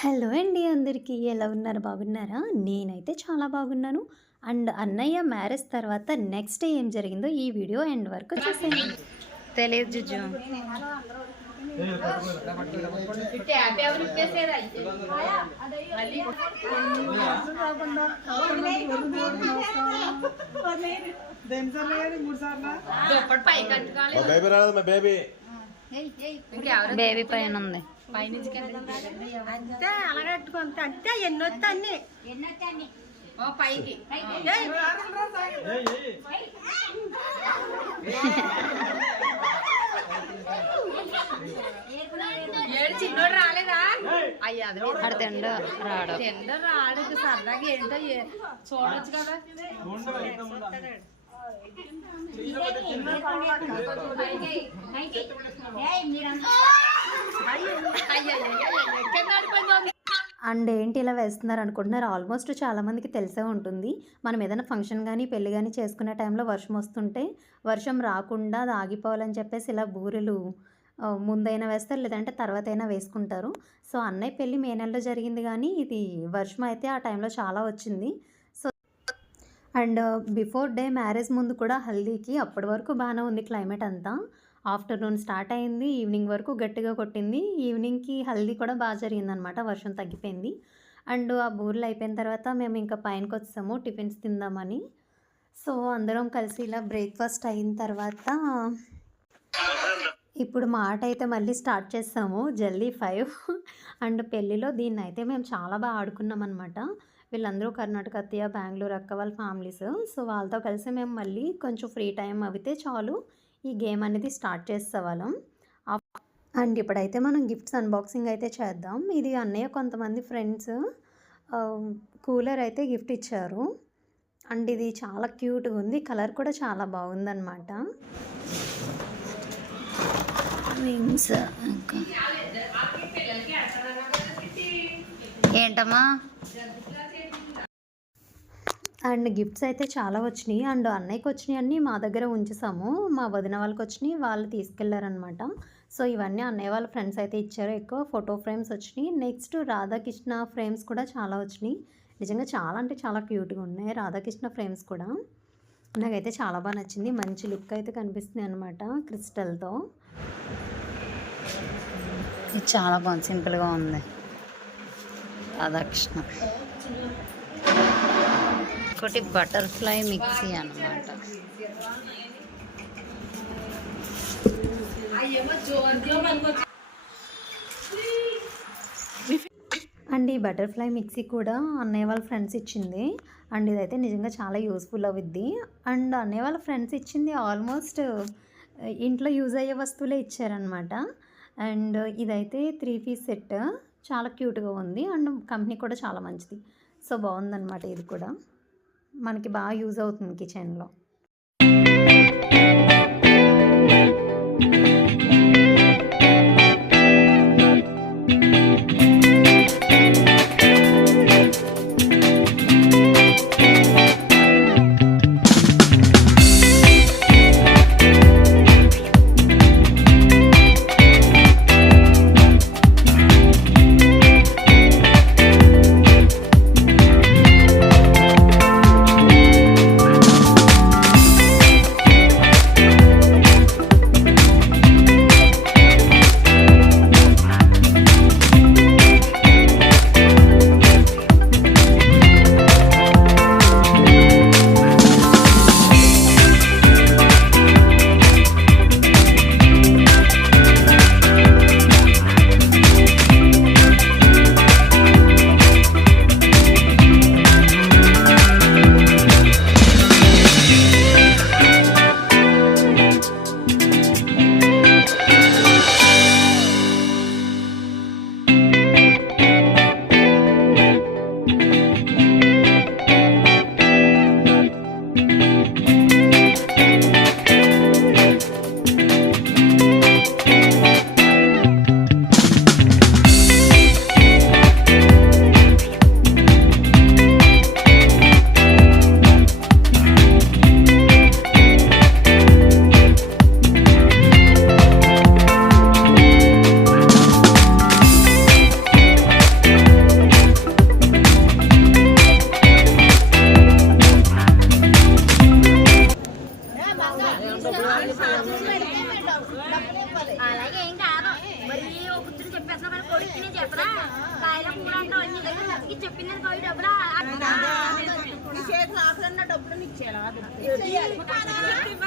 Hello అండి అందరికీ. ఎలా ఉన్నారు? బాగున్నారా? నేనైతే చాలా బాగున్నాను. అండ్ అన్నయ్య మ్యారేజ్ తర్వాత నెక్స్ట్ డే ఏం జరిగిందో ఈ వీడియో ఎండ్ వరకు చూసేయండి. తెలియదు జుజ్జు. బేబీ పైన ఉంది. అంతే అలాగట్టుకుంటే అంతే ఎన్నొత్తా అన్ని పైకి ఏడు చిన్నోడు రాలేదా? అయ్యా తిండో రాడు. తిండో రాడు సరదాగా ఏంటో చూడొచ్చు కదా. అండ్ ఏంటి ఇలా వేస్తున్నారు అనుకుంటున్నారు. ఆల్మోస్ట్ చాలామందికి తెలిసే ఉంటుంది. మనం ఏదైనా ఫంక్షన్ కానీ పెళ్ళి కానీ చేసుకునే టైంలో వర్షం వస్తుంటే వర్షం రాకుండా అది ఆగిపోవాలని చెప్పేసి ఇలా బూరెలు ముందైనా వేస్తారు, లేదంటే తర్వాత అయినా వేసుకుంటారు. సో అన్నయ్య పెళ్ళి మే నెలలో జరిగింది, కానీ ఇది వర్షం అయితే ఆ టైంలో చాలా వచ్చింది. So and before day marriage ముందు కూడా హల్దీకి అప్పటి వరకు బాగానే ఉంది క్లైమేట్ అంతా. ఆఫ్టర్నూన్ స్టార్ట్ అయింది, ఈవినింగ్ వరకు గట్టిగా కొట్టింది. ఈవినింగ్కి హల్దీ కూడా బాగా జరిగిందనమాట, వర్షం తగ్గిపోయింది. అండ్ ఆ బూరెలు అయిపోయిన తర్వాత మేము ఇంకా పైనకి వచ్చాము టిఫిన్స్ తిందామని. సో అందరం కలిసి ఇలా బ్రేక్ఫాస్ట్ అయిన తర్వాత ఇప్పుడు మా ఆట అయితే మళ్ళీ స్టార్ట్ చేస్తాము, జల్లీ 5. అండ్ పెళ్ళిలో దీన్ని అయితే మేము చాలా బాగా ఆడుకున్నాం అనమాట. వీళ్ళందరూ కర్ణాటక అత్తయ్య, బెంగళూరు అక్క వాళ్ళ ఫ్యామిలీస్. సో వాళ్ళతో కలిసి మేము మళ్ళీ కొంచెం ఫ్రీ టైం అయితే చాలు ఈ గేమ్ అనేది స్టార్ట్ చేసేవాళ్ళం. అండ్ ఇప్పుడైతే మనం గిఫ్ట్స్ అన్బాక్సింగ్ అయితే చేద్దాం. ఇది అన్నయ్య కొంతమంది ఫ్రెండ్స్ కూలర్ అయితే గిఫ్ట్ ఇచ్చారు. అండ్ ఇది చాలా క్యూట్గా ఉంది, కలర్ కూడా చాలా బాగుందన్నమాట. ఏంటమ్మా? అండ్ గిఫ్ట్స్ అయితే చాలా వచ్చినాయి. అండ్ అన్నయ్యకి వచ్చినాయి అన్నీ మా దగ్గర ఉంచేసాము. మా వదిన వాళ్ళకి వచ్చినాయి, వాళ్ళు తీసుకెళ్లారనమాట. సో ఇవన్నీ అన్నయ్య వాళ్ళ ఫ్రెండ్స్ అయితే ఇచ్చారు. ఎక్కువ ఫోటో ఫ్రేమ్స్ వచ్చినాయి. నెక్స్ట్ రాధాకృష్ణ ఫ్రేమ్స్ కూడా చాలా వచ్చినాయి. నిజంగా చాలా అంటే చాలా క్యూట్గా ఉన్నాయి రాధాకృష్ణ ఫ్రేమ్స్ కూడా. నాకైతే చాలా బాగా నచ్చింది. మంచి లుక్ అయితే కనిపిస్తుంది అనమాట క్రిస్టల్తో. ఇది చాలా బాగుంది, సింపుల్గా ఉంది రాధాకృష్ణ. ఒకటి బటర్ఫ్లై మిక్సీ అన్నమాట. అండ్ ఈ బటర్ఫ్లై మిక్సీ కూడా అన్నయ్య వాళ్ళ ఫ్రెండ్స్ ఇచ్చింది. అండ్ ఇదైతే నిజంగా చాలా యూస్ఫుల్ అవుద్ది. అండ్ అన్నయ్య వాళ్ళ ఫ్రెండ్స్ ఇచ్చింది ఆల్మోస్ట్ ఇంట్లో యూజ్ అయ్యే వస్తువులే ఇచ్చారనమాట. అండ్ ఇదైతే 3 పీస్ సెట్, చాలా క్యూట్గా ఉంది. అండ్ కంపెనీ కూడా చాలా మంచిది. సో బాగుందన్నమాట. ఇది కూడా మనకి బాగా యూజ్ అవుతుంది కిచెన్లో.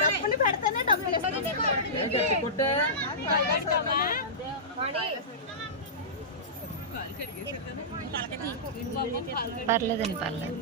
డబ్బులు పెడితేనే డబ్బులు పర్లేదండి పర్లేదు.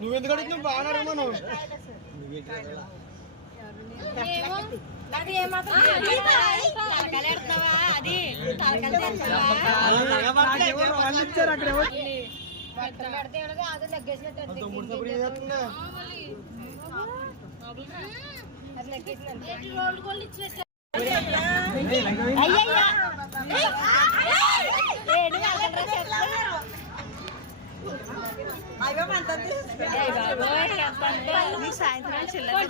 నువ్వెందుకు అడుగుతున్నావు? బాగా అడగమను. సాయంత్రం చిల్లర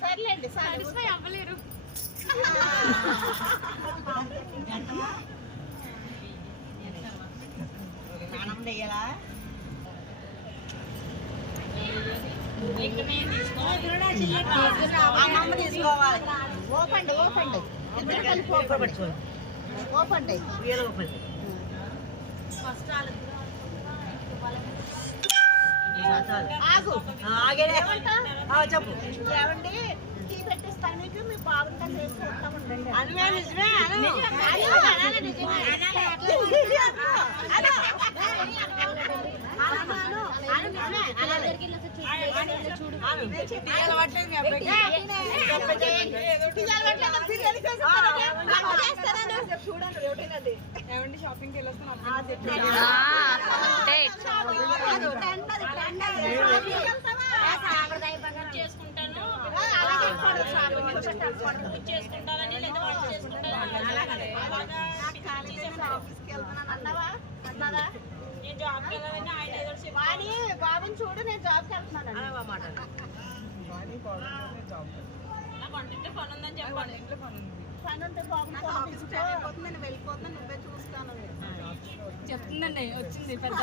సర్లేండి సాటిస్ఫై అవ్వలేరు. తీసుకోవాలి. ఓపెండ్ ఓపెండ్ ఇద్దరు కలిపి ఓపెండ్ ఫస్ట్ చెప్పు ఏమండి టీ పెట్టిస్తాను మీకు మీ బాగుంటా చేసుకుంటా ఉండండి. చూడండి ఏమండి షాపింగ్కి వెళ్ళొస్తాను చేసుకుంటాను చేసుకుంటానని లేదా వాడు ఆఫీస్కి వెళ్తున్నాను అన్నవా అన్నదా నేను జాబ్కి వెళ్ళాలని ఆయన ఏదో వాడి బాబుని చూడు నేను జాబ్కి వెళ్తున్నాను అన్నమాట. నాకు వంటింటే పని ఉందని చెప్పండి. పని ఉంటే బాబు నేను వెళ్ళిపోతున్నాను నువ్వే చూస్తాను చెప్తుందండి. వచ్చింది పెద్ద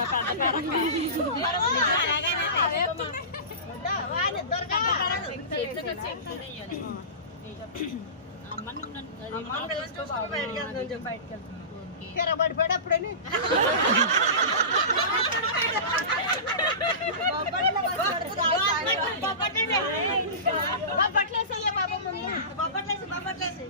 తిరబడిపోయాడు అప్పుడని బొబ్బట్లేసయ్యా బాబా ముందు బొబ్బట్లేసి బొబ్బట్లేసి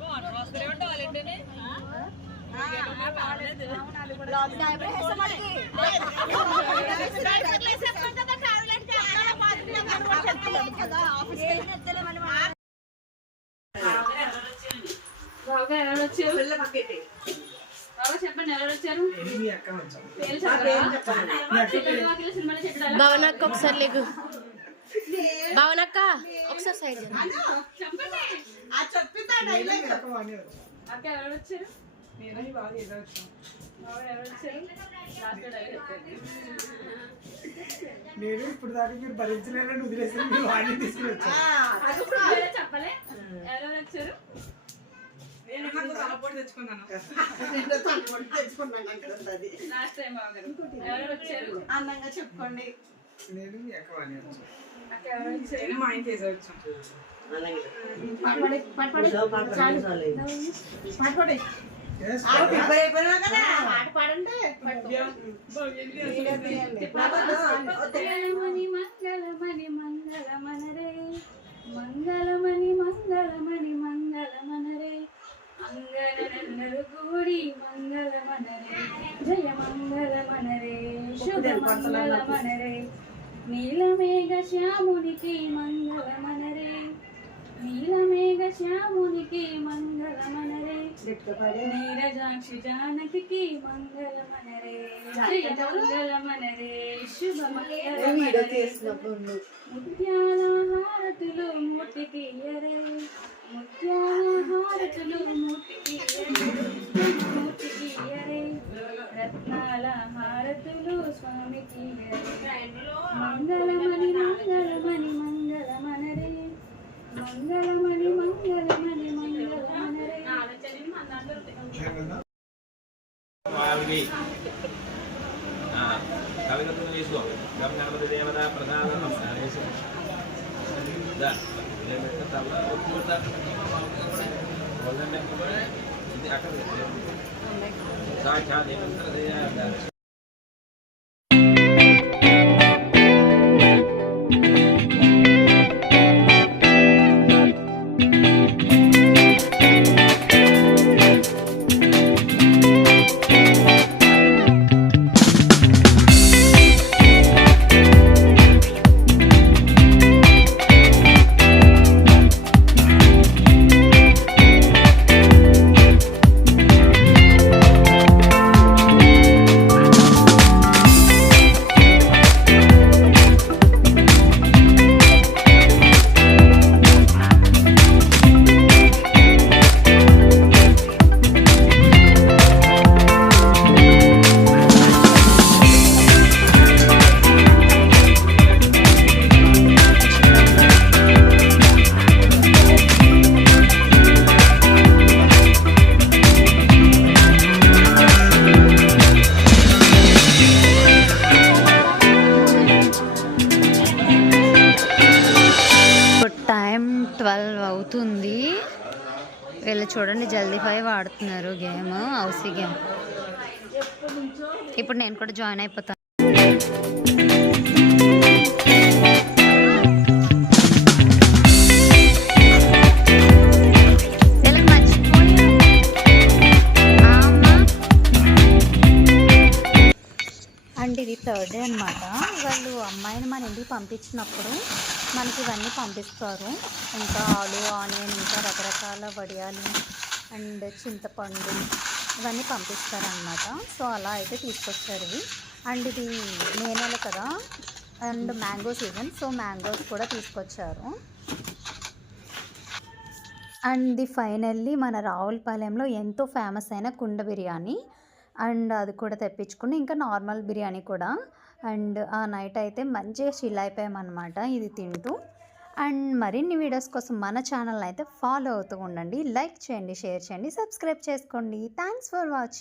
భవనక్క ఒకసారి లేకు భవనక్క ఒకసారి సైడ్ చెప్పండి అక్క ఎవరు వచ్చారు? ఎవరు వచ్చారు? లాస్ట్ డైలీ చెప్పండి. నేను ఇప్పుడు దాకా మీరు భరించలేదని వదిలేసి మీరు వాడిని తీసుకుని వచ్చాను. మీరే చెప్పలే ఎవరెవరు వచ్చారు? లాస్ట్ టైం బాగారు ఎవరు వచ్చారు? అందంగా చెప్పుకోండి. నేను మీ అక్క వాడిని వచ్చాను. అక్క ఎవరు వచ్చారు? మా ఇంటి వచ్చాను. మంగళమణి మంగళమణి మంగళమనరే మంగళమణి మంగళమణి మంగళమనరే అంగనరెల్లరు కూడి మంగళమనరే జయ మంగళమనరే శుభ మంగళమనరే నీలమేఘ శ్యామునికి మంగళమనరే నీలమేఘ శ్యామునికి మంగళమనరే నీరజాక్షి జానకి మంగళమనరే జయ మంగళమనరే శుభ మంగళమనరే ముత్యాల హారతులు మూర్తికియరే ముత్యాల హారతులు మూర్తికియరే రత్నాల హారతులు స్వామికి మంగళమణి మంగళమణి మంగళమనరే మంగళమణి మంగళమణి మంగళమనరే కవిగతులు తీసుకో గణపతి దేవత ప్రధాన అక్కడ సాక్షాత్ టైం 12 అవుతుంది. వీళ్ళు చూడండి జల్దీ 5 ఆడుతున్నారు గేమ్, హౌసీ గేమ్. ఇప్పుడు నేను కూడా జాయిన్ అయిపోతాను. అండ్ ఇది 3rd డే అనమాట. వాళ్ళు అమ్మాయిని మన ఇంటికి పంపించినప్పుడు మనకి ఇవన్నీ పంపిస్తారు. ఇంకా ఆలు, ఆనియన్, ఇంకా రకరకాల వడియాలు అండ్ చింతపండు ఇవన్నీ పంపిస్తారనమాట. సో అలా అయితే తీసుకొచ్చారు ఇవి. అండ్ ఇది మే నెల కదా, and mango season, so mangoes కూడా తీసుకొచ్చారు. అండ్ ఫైనల్లీ మన రావులపాలెంలో ఎంతో ఫేమస్ అయిన కుండ బిర్యానీ, అండ్ అది కూడా తెప్పించుకుని, ఇంకా నార్మల్ బిర్యానీ కూడా. అండ్ ఆ నైట్ అయితే మంచిగా చిల్ అయిపోయామన్నమాట ఇది తింటూ. అండ్ మరిన్ని వీడియోస్ కోసం మన ఛానల్ అయితే ఫాలో అవుతూ ఉండండి. లైక్ చేయండి, షేర్ చేయండి, సబ్స్క్రైబ్ చేసుకోండి. Thanks for watching.